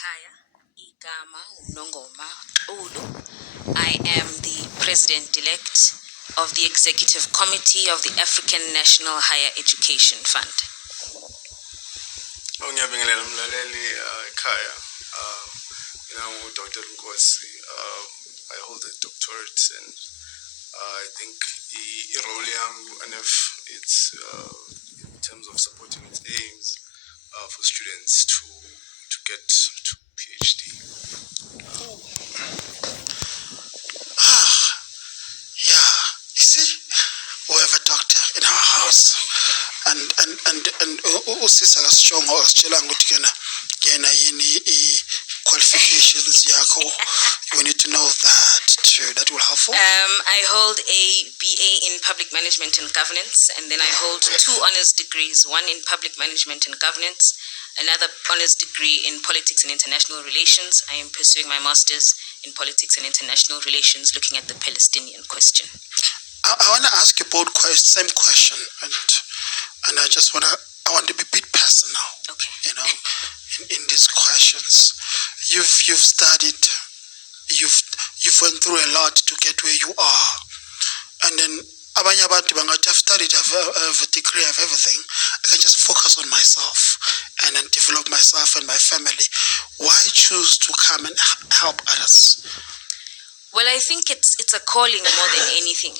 Kaya, Igama, Nongoma, Ulu. I am the President-elect of the Executive Committee of the African National Higher Education Fund. Ngiyabingelela umlaleli ekhaya. Dr. Nkosi. I hold a doctorate, and I think the role ANHEF it's in terms of supporting its aims for students to get to PhD. Yeah, you see, we have a doctor in our house, and usisa kasishongo asitshela ukuthi yena yini qualifications yakho. You need to know that too. That will help. I hold a BA in Public Management and Governance, and then I hold 2 honors degrees, one in Public Management and Governance, another honors degree in Politics and International Relations. I am pursuing my master's in Politics and International Relations, looking at the Palestinian question. I want to ask you both same question, and I want to be a bit personal. Okay. In these questions, you've studied, you've went through a lot to get where you are, and then abanye abantu bangathi I've studied, I have a degree, I have everything, I can just focus on myself and then develop myself and my family. Why choose to come and help others? Well, I think it's a calling more than anything.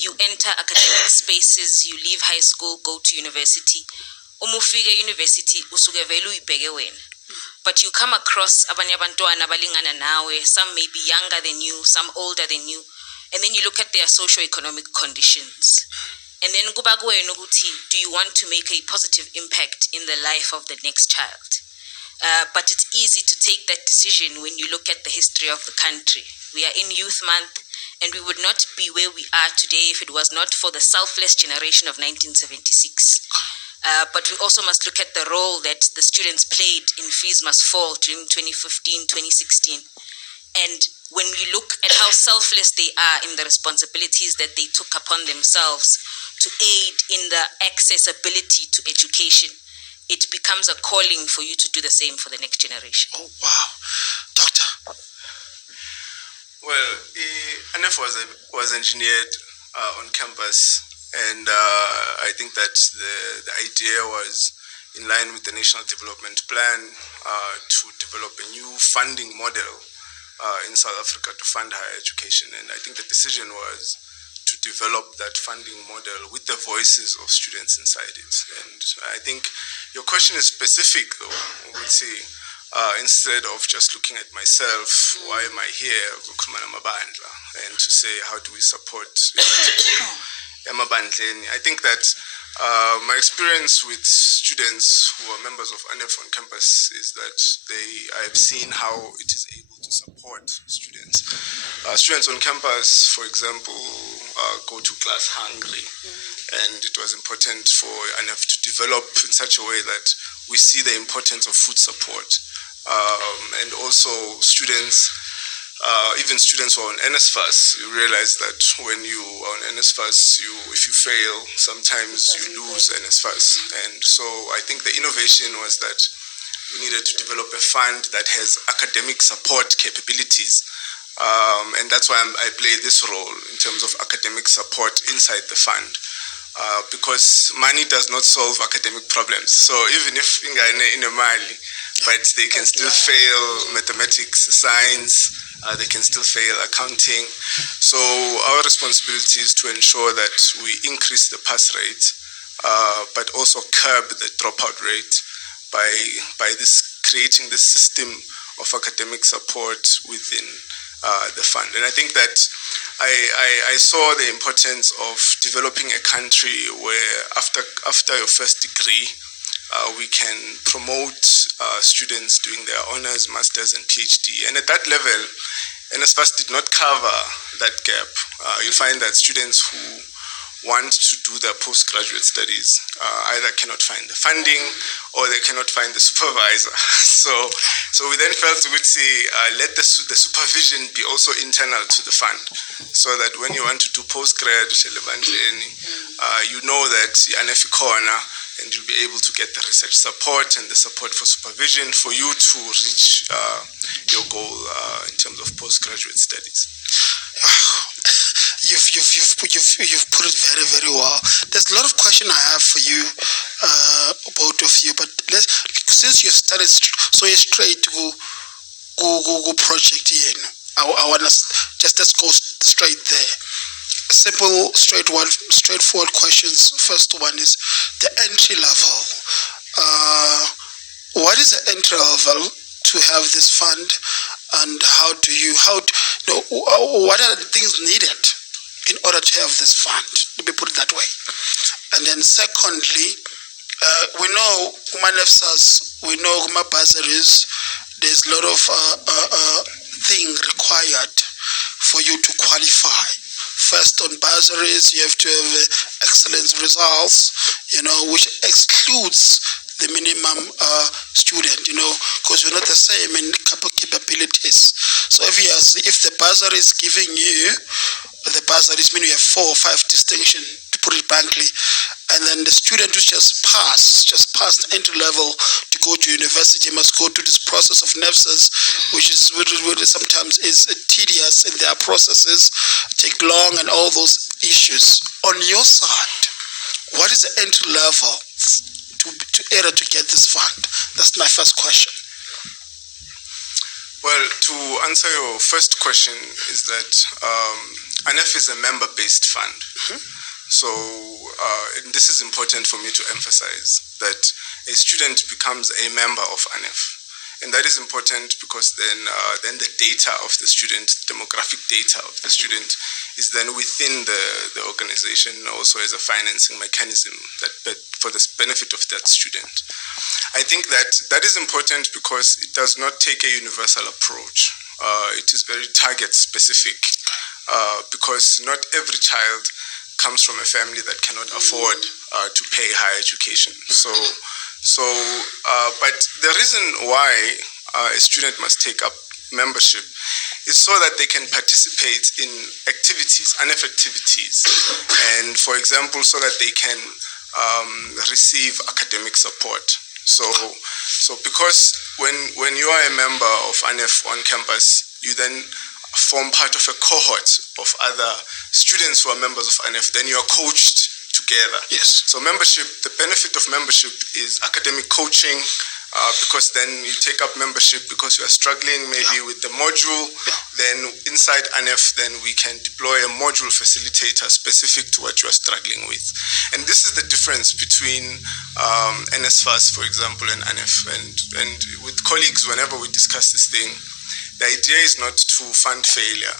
You enter academic spaces, you leave high school, go to university. Umufika university usuke vele uyibheke wena. But you come across abanye abantwana abalingana nawe, some may be younger than you, some older than you, and then you look at their socio-economic conditions. And then kuba kuwena ukuthi, do you want to make a positive impact in the life of the next child? But it's easy to take that decision when you look at the history of the country. We are in Youth Month, and we would not be where we are today if it was not for the selfless generation of 1976. But we also must look at the role that the students played in Fees Must Fall during 2015, 2016. And when we look at how selfless they are in the responsibilities that they took upon themselves to aid in the accessibility to education, it becomes a calling for you to do the same for the next generation. Oh, wow. Doctor? Well, ANHEF was engineered on campus, and I think that the idea was in line with the National Development Plan to develop a new funding model in South Africa to fund higher education. And I think the decision was to develop that funding model with the voices of students inside it. And I think your question is specific, though. I would say, instead of just looking at myself, why am I here, and to say, how do we support I think that my experience with students who are members of ANHEF on campus is that I have seen how it is able to support students. Students on campus, for example, go to class hungry, and it was important for ANHEF to develop in such a way that we see the importance of food support. And also students, even students who are on NSFAS, you realize that when you are on NSFAS, if you fail, sometimes you lose NSFAS. And so I think the innovation was that we needed to develop a fund that has academic support capabilities. And that's why I play this role in terms of academic support inside the fund. Because money does not solve academic problems. So even if in a Mali, but they can still fail mathematics, science, they can still fail accounting. So our responsibility is to ensure that we increase the pass rate, but also curb the dropout rate by creating this system of academic support within the fund. And I think that I saw the importance of developing a country where after your first degree, we can promote students doing their honors, masters, and PhD. And at that level, NSFAS did not cover that gap. You'll find that students who want to do their postgraduate studies either cannot find the funding or they cannot find the supervisor. So we then felt we would say, let the supervision be also internal to the fund, so that when you want to do postgrad, you know that ANHEF corner, and you'll be able to get the research support and the support for supervision for you to reach your goal in terms of postgraduate studies. You've put it very, very well. There's a lot of questions I have for you, both of you, but since you started so straight to go project here, I want to just let's go straight there. Simple, straightforward questions. First one is the entry level. What is the entry level to have this fund, and what are the things needed in order to have this fund? Let me put it that way. And then secondly, we know ANHEF, we know bursaries. There's a lot of thing required for you to qualify. First, on bursaries, you have to have excellent results, which excludes the minimum student, because we're not the same in capabilities. So if the bursary is giving you, the bursaries mean you have 4 or 5 distinction, to put it blankly, and then the student who just passed entry level to go to university must go through this process of NEFSAs, which sometimes is tedious in their processes, take long, and all those issues. On your side, what is the entry level to get this fund? That's my first question. Well, to answer your first question is that ANHEF is a member-based fund. Mm-hmm. So and this is important for me to emphasize, that a student becomes a member of ANHEF. And that is important because then the data of the student, demographic data of the student, is then within the organization also as a financing mechanism that for the benefit of that student. I think that is important because it does not take a universal approach. It is very target specific because not every child comes from a family that cannot afford to pay higher education. But the reason why a student must take up membership is so that they can participate in activities, ANHEF activities, and for example, so that they can receive academic support. So because when you are a member of ANHEF on campus, you then form part of a cohort of other students who are members of ANHEF. Then you are coached together. Yes. So membership, the benefit of membership is academic coaching, because then you take up membership because you are struggling maybe with the module. Then inside ANHEF, then we can deploy a module facilitator specific to what you are struggling with. And this is the difference between NSFAS, for example, and ANHEF. And with colleagues, whenever we discuss this thing, the idea is not to fund failure.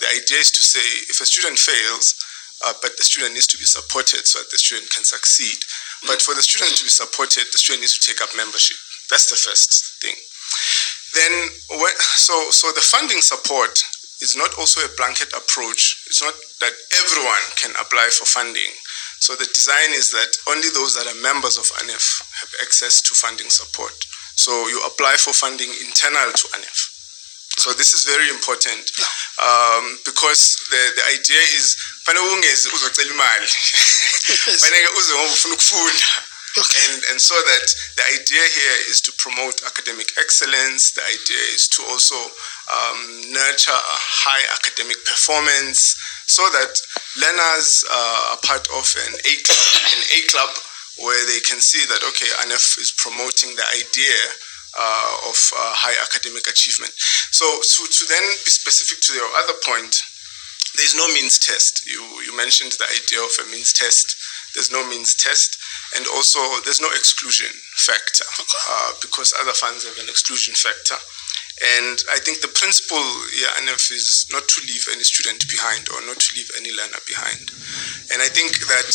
The idea is to say if a student fails, but the student needs to be supported so that the student can succeed. But for the student to be supported, the student needs to take up membership. That's the first thing. Then, so the funding support is not also a blanket approach. It's not that everyone can apply for funding. So the design is that only those that are members of ANHEF have access to funding support. So you apply for funding internal to ANHEF. So this is very important because the idea is and so that the idea here is to promote academic excellence. The idea is to also nurture a high academic performance so that learners are part of an A club where they can see that, okay, ANHEF is promoting the idea of high academic achievement. So to then be specific to your other point, there's no means test. You mentioned the idea of a means test. There's no means test, and also there's no exclusion factor because other funds have an exclusion factor. And I think the principle here, ANHEF, is not to leave any student behind or not to leave any learner behind. And I think that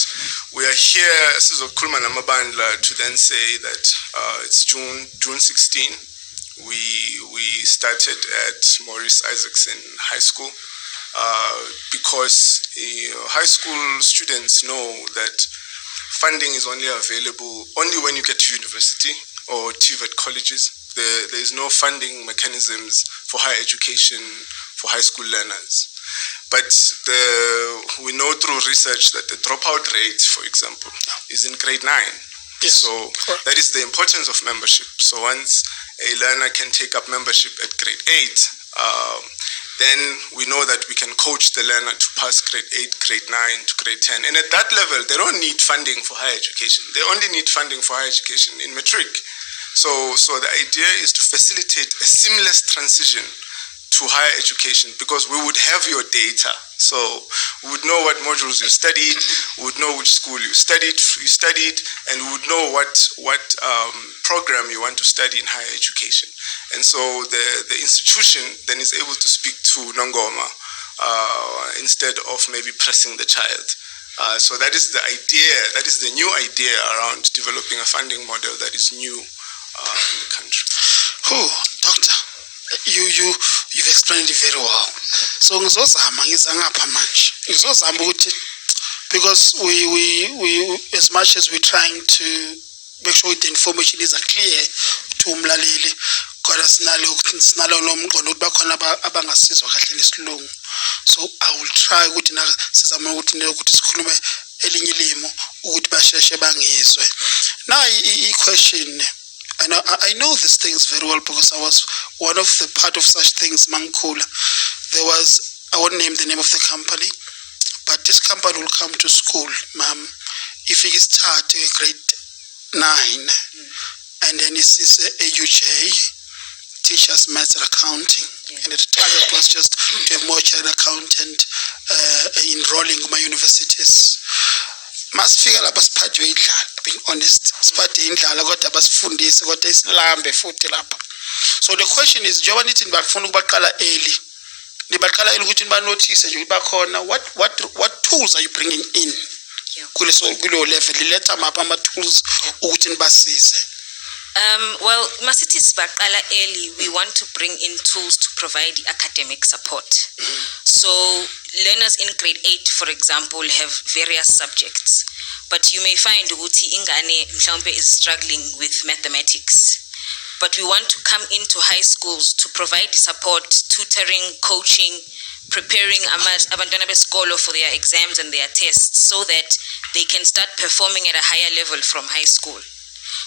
we are here, Sizokhuluma namabandla, to then say that it's June 16. We started at Maurice Isaacson High School because high school students know that funding is only available only when you get to university or TVET colleges. There is no funding mechanisms for higher education for high school learners. But we know through research that the dropout rate, for example, is in grade 9. Yes. So that is the importance of membership. So once a learner can take up membership at grade 8, then we know that we can coach the learner to pass grade 8, grade 9 to grade 10. And at that level, they don't need funding for higher education. They only need funding for higher education in matric. So the idea is to facilitate a seamless transition to higher education, because we would have your data. So we would know what modules you studied, we would know which school you studied, and we would know what program you want to study in higher education. And so the institution then is able to speak to Nongoma instead of maybe pressing the child. So that is the idea, that is the new idea around developing a funding model that is new in the country. Oh, doctor, you've explained it very well. So ngizozama ngizangapha manje. Ngizozama ukuthi, because we as much as we're trying to make sure the information is clear to umlaleli, kodwa sinalo nomqondo ukuthi bakhona abangasizwa kahle nesilungu. So I will try ukuthi sizama ukuthi sikhulume elinye ilimo ukuthi basheshe bangizwe. Now I question, I know these things very well because I was one of the part of such things, Mankula. There was, I won't name the name of the company, but this company will come to school, ma'am. If you start grade 9, and then it is AUJ, teachers, maths, and accounting. Yeah. And the target was just to have more child accountant enrolling in my universities. Masifika lapha siphathwe idlala, being honest. Siphathe indlala kodwa basifundise kodwa isilambe futhi lapha. So the question is, njengoba nithi nibafuna ukubaqala early. Nibaqala early ukuthi niba-notice nje bakhona, what tools are you bringing in? Kulo level letha mapha ama-tools ukuthi nibasize. Well, masithi sibaqala early, we want to bring in tools to provide academic support. So learners in grade 8, for example, have various subjects, but you may find ukuthi ingane mhlawumbe is struggling with mathematics. But we want to come into high schools to provide support, tutoring, coaching, preparing abantwana besikolo for their exams and their tests so that they can start performing at a higher level from high school.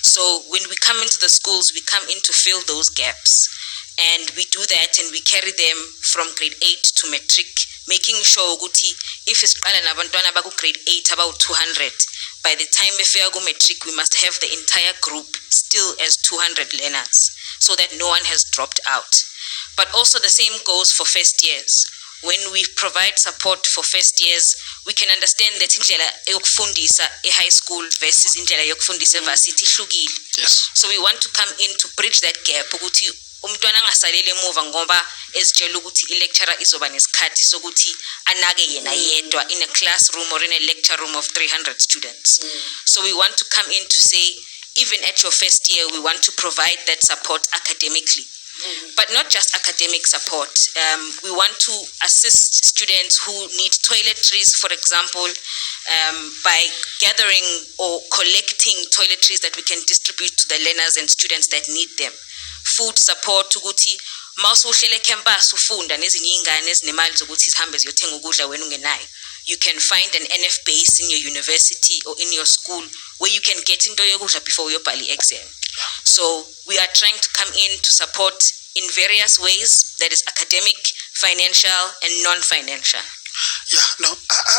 So when we come into the schools, we come in to fill those gaps. And we do that and we carry them from grade 8 to matric, making sure ukuthi if isiqala nabantwana baku grade 8 about 200, by the time befika ku matric we must have the entire group still as 200 learners so that no one has dropped out. But also the same goes for first years. When we provide support for first years, we can understand that indlela yokufundisa high school versus indlela yokufundisa varsity ihlukile. Yes. So we want to come in to bridge that gap ukuthi umntwana angasalele emuva ngoba ezitshela ukuthi i-lecturer izoba nesikhathi sokuthi anake yena yedwa in a classroom or in a lecture room of 300 students. So we want to come in to say, even at your first year, we want to provide that support academically. But not just academic support. We want to assist students who need toiletries, for example, by gathering or collecting toiletries that we can distribute to the learners and students that need them. Food support, ukuthi mawusuhlele campus ufunda nezinye ingane ezinemali zokuthi zihambe ziyothenga ukudla wena ungenayo. You can find an ANHEF base in your university or in your school where you can get into yokudla before your Bali exam. So we are trying to come in to support in various ways, that is academic, financial, and non-financial. Yeah, no,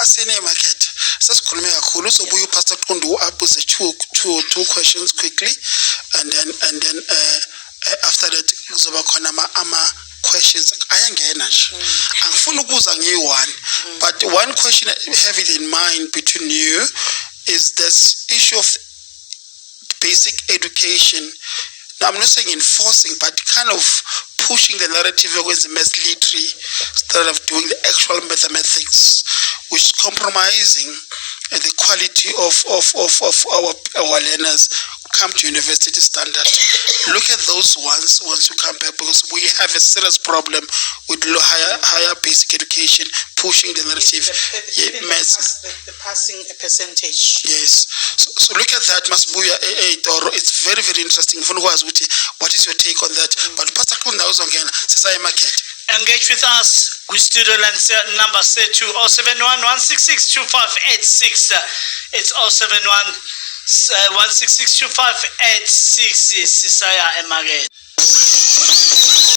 asine market. Sasikhulume kakhulu so buyu Pastor Xundu abuze two questions quickly, and then after that kuzoba khona ama questions ayangena nje. Angifuni ukuza ngiyi-one, but one question heavily in mind between you is this issue of basic education. Now, I'm not saying enforcing, but kind of pushing the narrative against the math literary instead of doing the actual mathematics, which is compromising the quality of our learners come to university standard. Look at those ones once you come back, because we have a serious problem with higher basic education, pushing the narrative. The passing percentage. Yes. So look at that, Masbuya. It's very, very interesting. What is your take on that? But Pastor Kunda was again, Society Market. Engage with us. We studio number set to 071 166 2586. It's 071 1662586 Sisaya Emaget.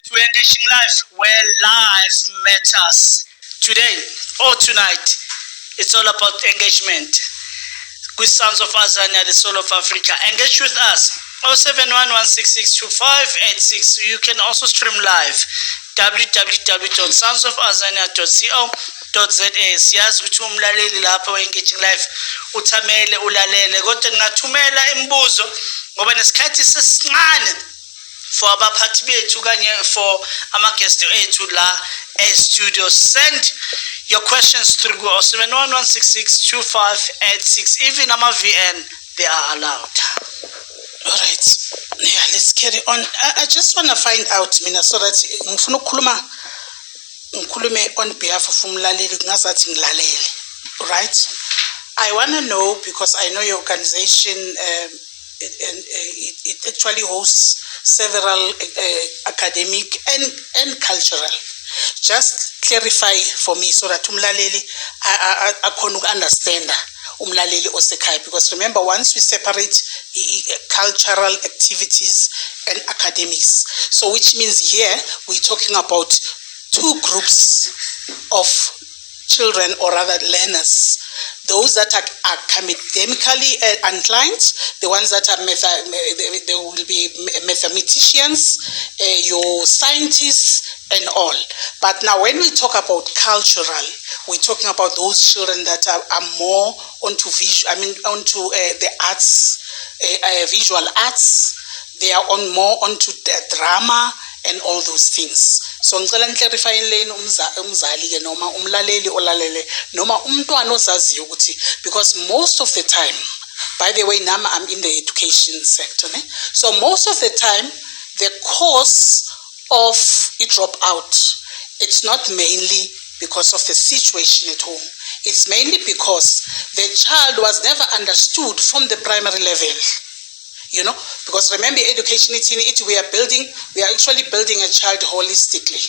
To Engaging Life, where life matters. Today or tonight, it's all about engagement. With Sons of Azania, the Soul of Africa. Engage with us. 07116625586. You can also stream live. www.sonsofazania.co.za. Siyazi ukuthi umlaleli lapha we-Engaging Life uthamele ulalele kodwa ngingathumela imibuzo ngoba nesikhathi sesincane for abaphathi bethu kanye for ama-guest ethu la e-studio. Send your questions through 07116625586. Even ama-VN, they are allowed. All right. Yeah, let's carry on. I just want to find out, mina, so that ngifuna ukukhulume on behalf of umlaleli kungazathi ngilalele. Right? I want to know, because I know your organization it actually hosts several academic and cultural. Just clarify for me so that umlaleli akhona understand umlaleli osekhaya, because remember, once we separate cultural activities and academics, so which means here we're talking about two groups of children, or rather learners. Those that are academically inclined, the ones that are they will be mathematicians, your scientists and all. But now when we talk about cultural, we're talking about those children that are more onto onto the arts, visual arts. They are more onto the drama and all those things. So ngicela clarify lane umzali ke noma umlaleli olalele noma umntwana ozaziyo ukuthi, because most of the time, by the way, now I'm in the education sector, ne? So most of the time the cause of a dropout, it's not mainly because of the situation at home. It's mainly because the child was never understood from the primary level. You know, because remember, education, we are actually building a child holistically.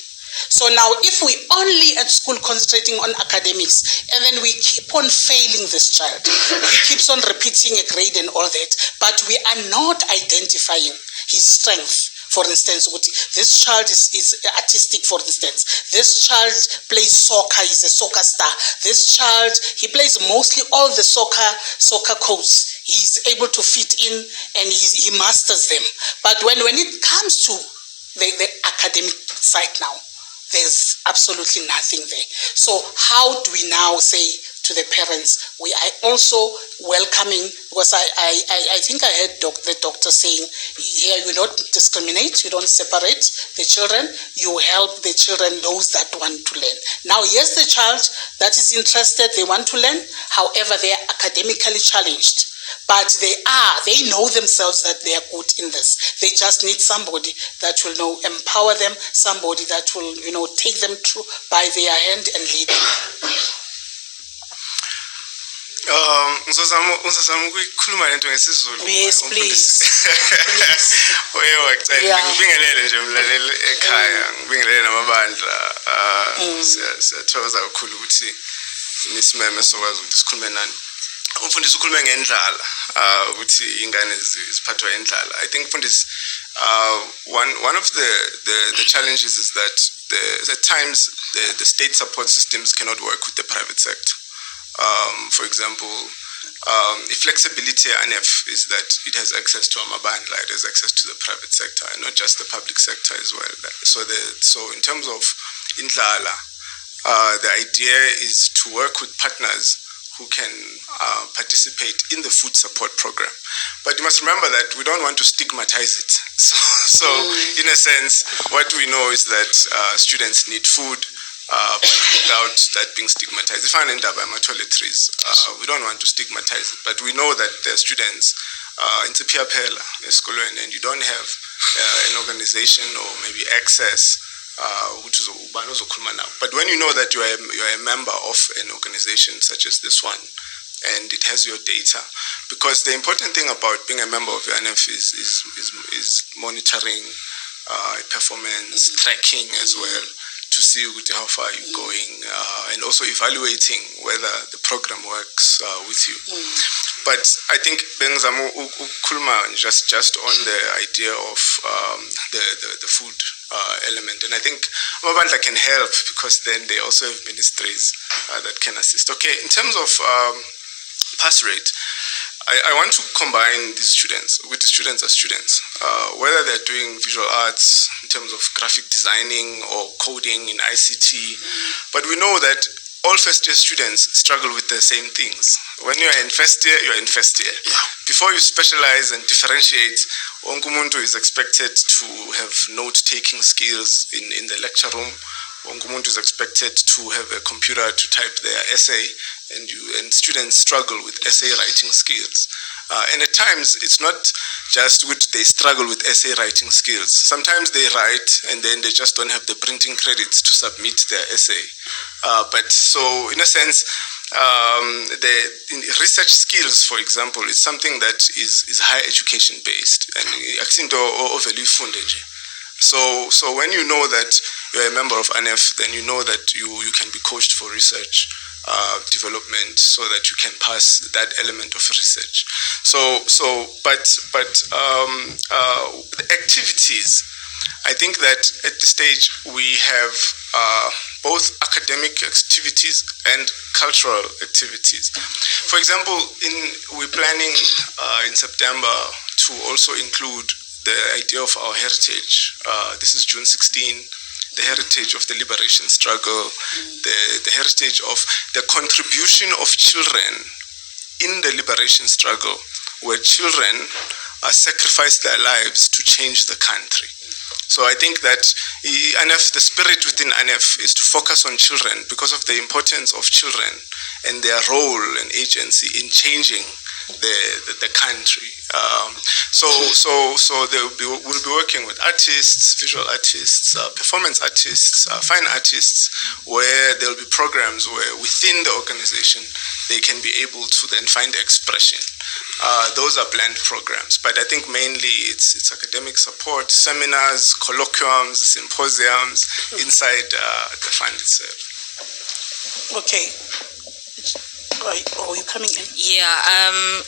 So now if we only at school concentrating on academics, and then we keep on failing this child, he keeps on repeating a grade and all that, but we are not identifying his strength. For instance, this child is artistic, for instance. This child plays soccer, he's a soccer star. This child, he plays mostly all the soccer codes. He's able to fit in and he masters them. But when it comes to the academic side now, there's absolutely nothing there. So how do we now say to the parents, we are also welcoming, because I think I heard the doctor saying, yeah, you don't discriminate, you don't separate the children, you help the children, those that want to learn. Now, yes, the child that is interested, they want to learn, however, they are academically challenged. But they know themselves that they are good in this. They just need somebody that will empower them, somebody that will, take them through by their hand and lead them. Ngizozama ukuyikhuluma lento ngesizulu. Yes, please. Ngibingelele nje umlaleli ekhaya, ngibingelele namabandla. Siyathokoza kakhulu ukuthi nisimeme sokwazi ukuthi sikhulume nani. Umfundisi ukhulume ngendlala, ukuthi ingane ziphathwa indlala. I think mfundisi, one of the challenges is that at times the state support systems cannot work with the private sector. For example, the flexibility ANHEF is that it has access to Mbatha, it has access to the private sector, and not just the public sector as well. So in terms of indlala, the idea is to work with partners who can participate in the food support program. But you must remember that we don't want to stigmatize it. So in a sense, what we know is that students need food, but without that being stigmatized. If I end up by my toiletries, we don't want to stigmatize it, but we know that there are students in Tsepiapela, and you don't have an organization or maybe access, but when you know that you are a member of an organization such as this one, and it has your data, because the important thing about being a member of ANHEF is monitoring performance, tracking as well. to see how far you're going, and also evaluating whether the program works with you. But I think Benzamu Kulma just on the idea of the food element, and I think Mbatha can help because then they also have ministries that can assist. Okay, in terms of pass rate, I want to combine these students with the students as students, whether they're doing visual arts in terms of graphic designing or coding in ICT. But we know that all first year students struggle with the same things. When you are in first year, you are in first year. Yeah. Before you specialize and differentiate, Onkumuntu is expected to have note-taking skills in the lecture room. Onkumuntu is expected to have a computer to type their essay, and students struggle with essay writing skills. And at times, it's not just they struggle with essay writing skills. Sometimes they write and then they just don't have the printing credits to submit their essay. But so, in a sense, the research skills, for example, is something that is higher education based. And so when you know that you're a member of ANHEF, then you know that you can be coached for research development, so that you can pass that element of research. But the activities, I think that at this stage we have both academic activities and cultural activities. For example, we're planning in September to also include the idea of our heritage. This is June 16. The heritage of the liberation struggle, the heritage of the contribution of children in the liberation struggle, where children sacrificed their lives to change the country. So I think that ANHEF, the spirit within ANHEF is to focus on children because of the importance of children and their role and agency in changing the country. So we'll be working with artists, visual artists, performance artists, fine artists, where there'll be programs where within the organization they can be able to then find expression. Those are planned programs, but I think mainly it's academic support, seminars, colloquiums, symposiums inside the fund itself. Okay. Oh, you coming in? Yeah,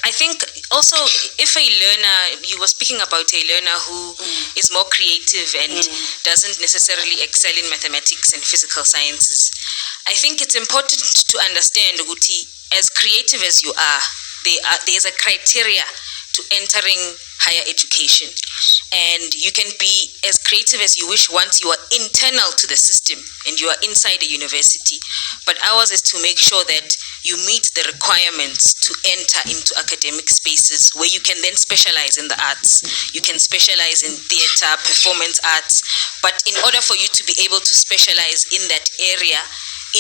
I think also if a learner, you were speaking about a learner who is more creative and doesn't necessarily excel in mathematics and physical sciences, I think it's important to understand, Uguti, as creative as you are, there's a criteria to entering higher education. And you can be as creative as you wish once you are internal to the system and you are inside a university. But ours is to make sure that you meet the requirements to enter into academic spaces where you can then specialize in the arts. You can specialize in theater, performance arts. But in order for you to be able to specialize in that area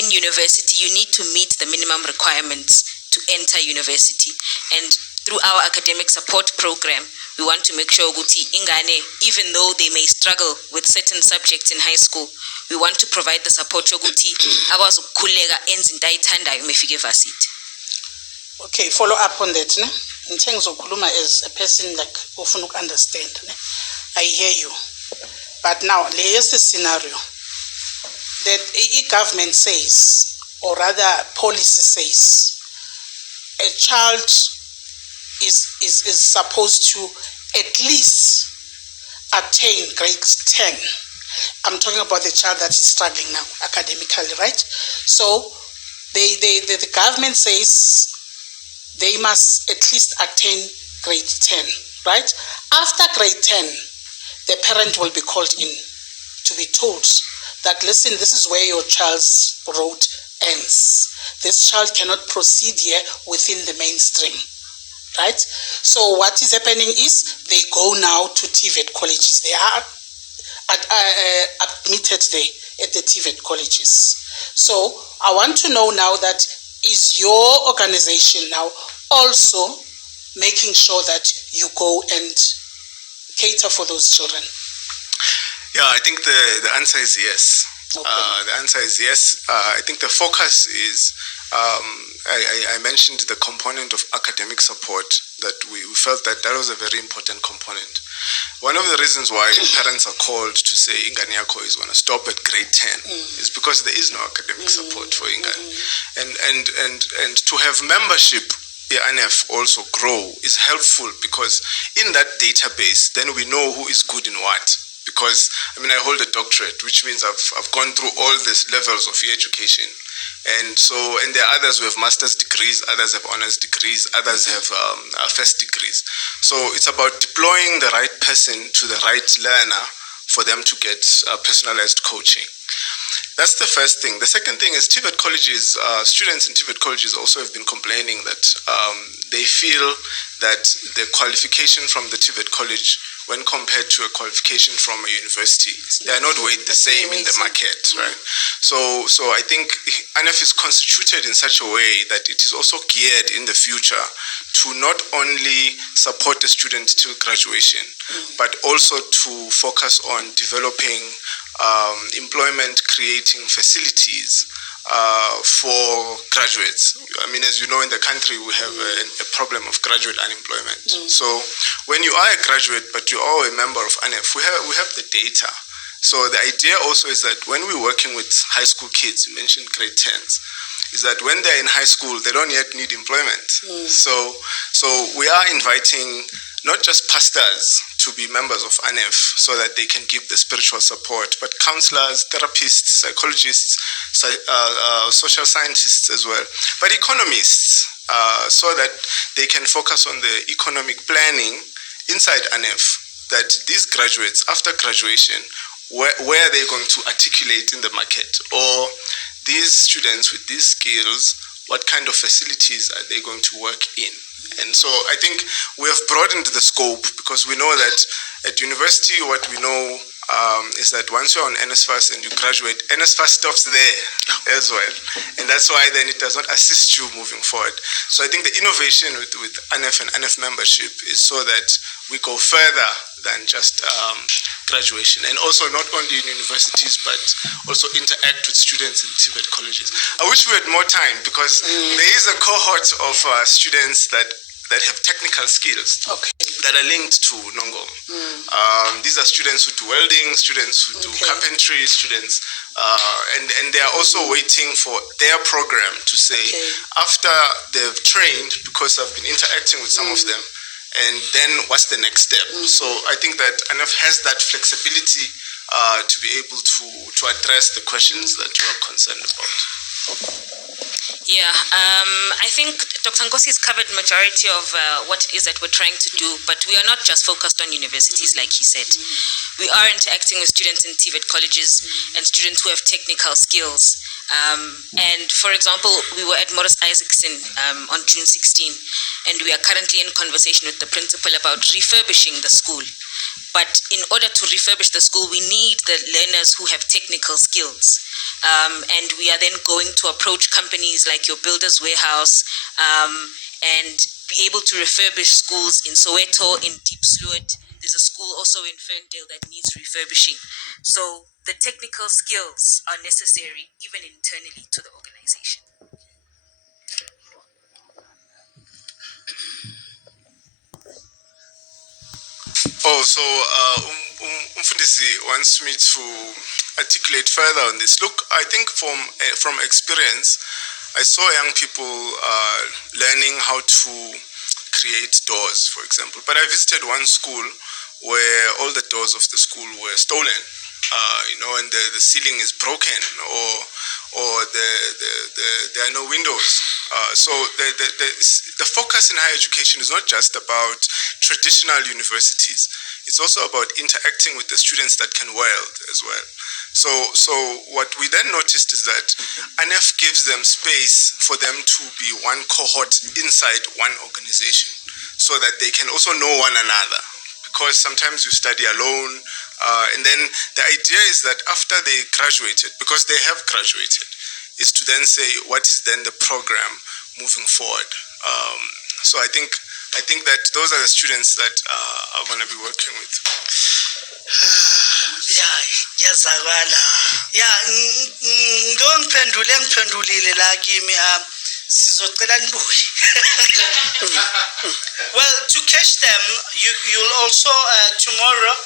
in university, you need to meet the minimum requirements to enter university. And through our academic support program, we want to make sure Guti Ingane, even though they may struggle with certain subjects in high school, we want to provide the support yokuthi akwazi ukukhuleka enze into ayithandayo mefike varsity. Okay, follow up on that. Ne? In terms of Kuluma as a person like often understand, ne? I hear you. But now there's a scenario that a government says, or rather policy says, a child is supposed to at least attain grade 10. I'm talking about the child that is struggling now academically, right? So the government says they must at least attain grade 10, right? After grade 10, the parent will be called in to be told that, listen, this is where your child's road ends. This child cannot proceed here within the mainstream, right? So what is happening is they go now to TVET colleges. They are admitted there at the TVET colleges. So I want to know now that is your organization now also making sure that you go and cater for those children? Yeah, I think the answer is yes. Okay. The answer is yes. I think the focus is I mentioned the component of academic support, that we felt that was a very important component. One of the reasons why parents are called to say ingane yakho is going to stop at grade 10 is because there is no academic support for ingane. And to have membership ANHEF also grow is helpful, because in that database then we know who is good in what. Because I hold a doctorate, which means I've gone through all these levels of education. And there are others who have master's degrees, others have honors degrees, others have first degrees. So it's about deploying the right person to the right learner for them to get personalized coaching. That's the first thing. The second thing is TVET colleges, students in TVET colleges also have been complaining that they feel that the qualification from the TVET college, when compared to a qualification from a university, they are not weighed the same in the market, right? So I think ANHEF is constituted in such a way that it is also geared in the future to not only support the student till graduation, but also to focus on developing employment creating facilities for graduates. As you know, in the country we have a problem of graduate unemployment. So when you are a graduate but you are a member of ANHEF, we have the data. So the idea also is that when we're working with high school kids, you mentioned grade 10s, is that when they're in high school, they don't yet need employment. So we are inviting not just pastors to be members of ANHEF so that they can give the spiritual support, but counselors, therapists, psychologists, social scientists as well, but economists, so that they can focus on the economic planning inside ANHEF, that these graduates, after graduation, where are they going to articulate in the market? Or these students with these skills, what kind of facilities are they going to work in? And so I think we have broadened the scope, because we know that at university what we know is that once you're on NSFAS and you graduate, NSFAS stops there as well. And that's why then it does not assist you moving forward. So I think the innovation with ANHEF and ANHEF membership is so that we go further than just graduation, and also not only in universities but also interact with students in TVET colleges. I wish we had more time, because there is a cohort of students that have technical skills that are linked to Nongom. These are students who do welding, students who do carpentry, students, and they are also waiting for their program to say, after they've trained, because I've been interacting with some of them, and then what's the next step? So I think that ANHEF has that flexibility to be able to address the questions that you are concerned about. Yeah, I think Dr. Nkosi has covered majority of what it is that we're trying to do, but we are not just focused on universities, like he said. We are interacting with students in TVET colleges and students who have technical skills. And for example, we were at Morris Isaacson on June 16, and we are currently in conversation with the principal about refurbishing the school. But in order to refurbish the school, we need the learners who have technical skills. And we are then going to approach companies like your Builders Warehouse and be able to refurbish schools in Soweto, in Deep Sloot. There's a school also in Ferndale that needs refurbishing. So the technical skills are necessary even internally to the organization. So Umfundisi wants me to articulate further on this. Look, I think from experience, I saw young people learning how to create doors, for example. But I visited one school where all the doors of the school were stolen, and the ceiling is broken, or there are no windows. So the focus in higher education is not just about traditional universities. It's also about interacting with the students that can weld as well. So what we then noticed is that ANHEF gives them space for them to be one cohort inside one organization, so that they can also know one another. Because sometimes you study alone, and then the idea is that after they graduated, because they have graduated, is to then say, what is then the program moving forward? So I think that those are the students that I'm going to be working with. Ngiyazakala. Ngiphendulile la kimi Sizocela nibuye. Well, to catch them, you'll also tomorrow.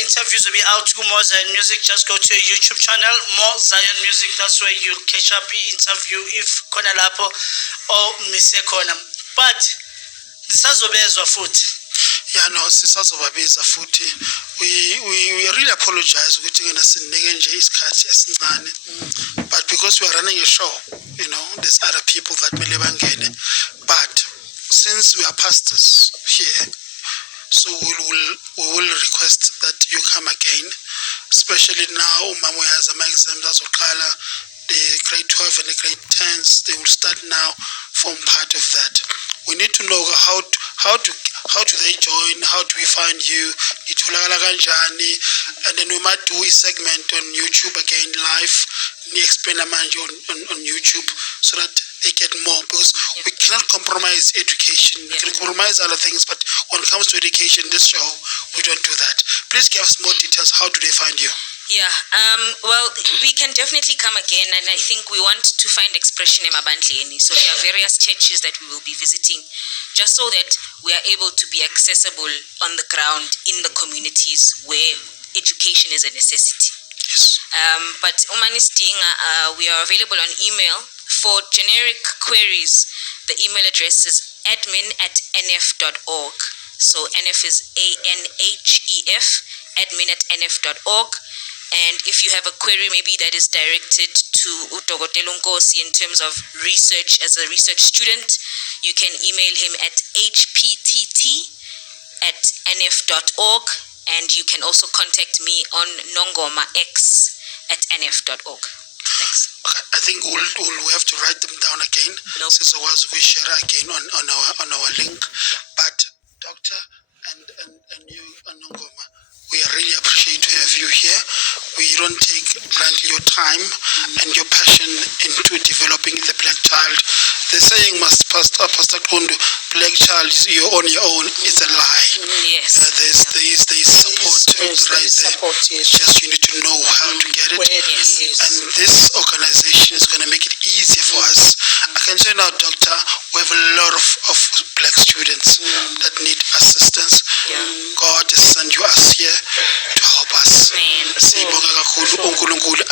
Interviews will be out to More Zion Music. Just go to your YouTube channel, More Zion Music. That's where you'll catch up the interview if Kona Lapo or Mise Kona. But this has obezwa futhi. Yeah, no, sisazobabiza futhi. We really apologize ukuthi ngena sinike nje isikhathi esincane. But because we are running a show, there's other people that mele bangene. But since we are pastors here, so we will request that you come again, especially now Mamo has my exams azoqala, the grade 12 and the grade 10s, they will start now form part of that. We need to know how do they join, how do we find you, itholakala kanjani, and then we might do a segment on YouTube again live, explain manje on YouTube so that they get more, because we cannot compromise education. We can compromise other things, but when it comes to education, this show, we don't do that. Please give us more details. How do they find you? Yeah, well, we can definitely come again, and I think we want to find expression in Mabandlieni. So there are various churches that we will be visiting, just so that we are able to be accessible on the ground in the communities where education is a necessity. Yes. But Umanis Dinga, we are available on email. For generic queries, the email address is admin@nhef.org. So NF is ANHEF, admin@nhef.org. And if you have a query maybe that is directed to Utogotelo Nkosi in terms of research as a research student, you can email him at hptt@nhef.org. And you can also contact me on nongomax@nhef.org. Thanks. Okay, I think we'll have to write them down again. Nope. So we share again on our link. But Doctor and you, Nongoma, we really appreciate to have you here. We don't take granted your time and your passion into developing the black child. The saying, Pastor Xundu, black child is on your own, is a lie. Yes. There's support right there. Yes. Just you need to know how to get it. Yes. And this organization is going to make it easier for us. I can say now, Doctor, we have a lot of black students that need assistance. God has sent you us here to help us. Amen. Sibonga kakhulu uNkulunkulu